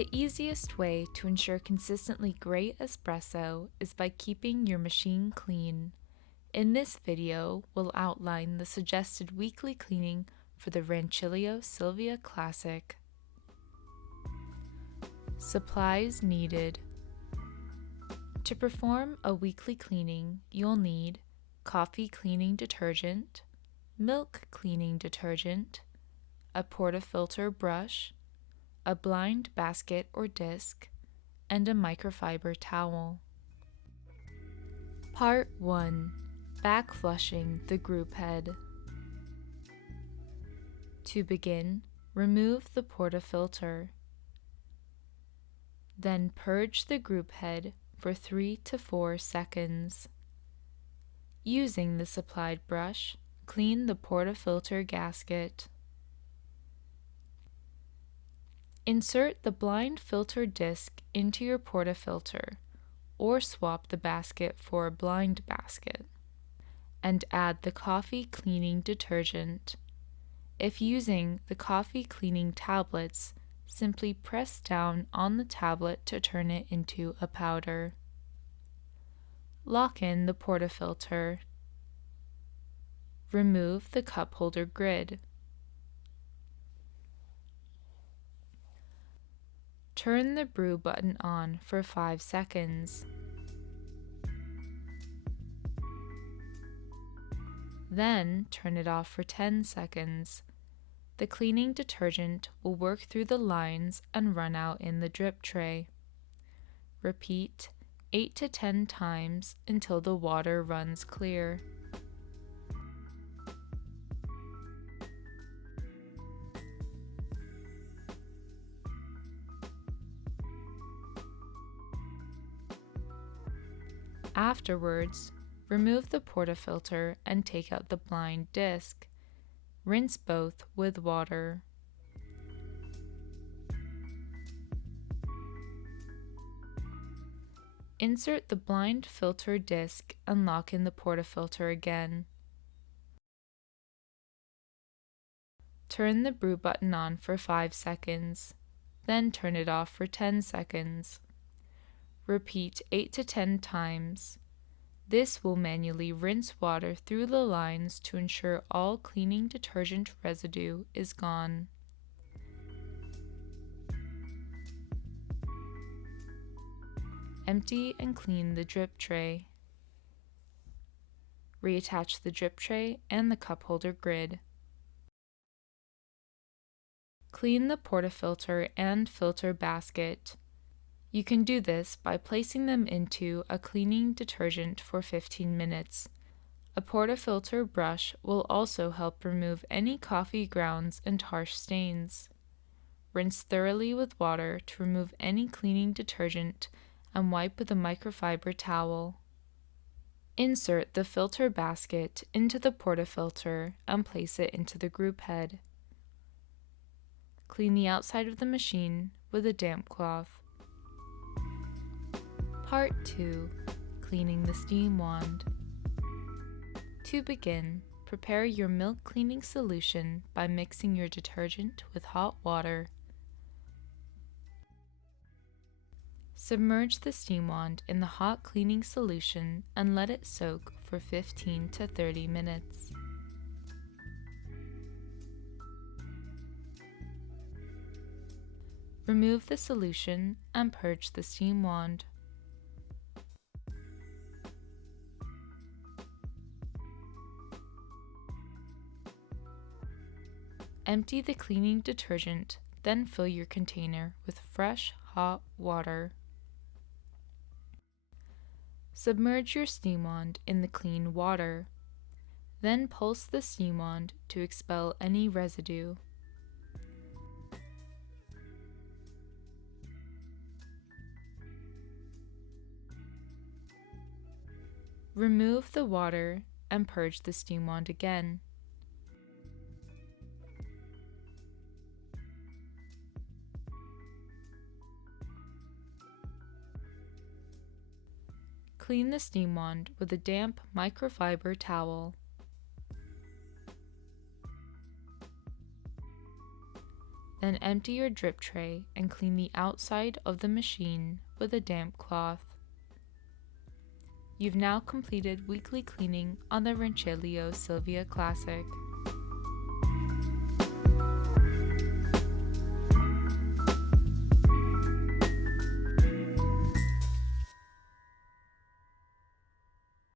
The easiest way to ensure consistently great espresso is by keeping your machine clean. In this video, we'll outline the suggested weekly cleaning for the Rancilio Silvia Classic. Supplies needed. To perform a weekly cleaning, you'll need coffee cleaning detergent, milk cleaning detergent, a portafilter brush, a blind basket or disc, and a microfiber towel. Part 1. Back flushing the Grouphead. To begin, remove the portafilter. Then purge the Grouphead for 3 to 4 seconds. Using the supplied brush, clean the portafilter gasket. Insert the blind filter disc into your portafilter, or swap the basket for a blind basket, and add the coffee cleaning detergent. If using the coffee cleaning tablets, simply press down on the tablet to turn it into a powder. Lock in the portafilter. Remove the cup holder grid. Turn the brew button on for 5 seconds. Then turn it off for 10 seconds. The cleaning detergent will work through the lines and run out in the drip tray. Repeat 8 to 10 times until the water runs clear. Afterwards, remove the portafilter and take out the blind disc. Rinse both with water. Insert the blind filter disc and lock in the portafilter again. Turn the brew button on for 5 seconds, then turn it off for 10 seconds. Repeat 8 to 10 times. This will manually rinse water through the lines to ensure all cleaning detergent residue is gone. Empty and clean the drip tray. Reattach the drip tray and the cup holder grid. Clean the portafilter and filter basket. You can do this by placing them into a cleaning detergent for 15 minutes. A portafilter brush will also help remove any coffee grounds and harsh stains. Rinse thoroughly with water to remove any cleaning detergent and wipe with a microfiber towel. Insert the filter basket into the portafilter and place it into the Grouphead. Clean the outside of the machine with a damp cloth. Part 2. Cleaning the steam wand. To begin, prepare your milk cleaning solution by mixing your detergent with hot water. Submerge the steam wand in the hot cleaning solution and let it soak for 15 to 30 minutes. Remove the solution and purge the steam wand. Empty the cleaning detergent, then fill your container with fresh, hot water. Submerge your steam wand in the clean water. Then pulse the steam wand to expel any residue. Remove the water and purge the steam wand again. Clean the steam wand with a damp microfiber towel. Then empty your drip tray and clean the outside of the machine with a damp cloth. You've now completed weekly cleaning on the Rancilio Silvia Classic.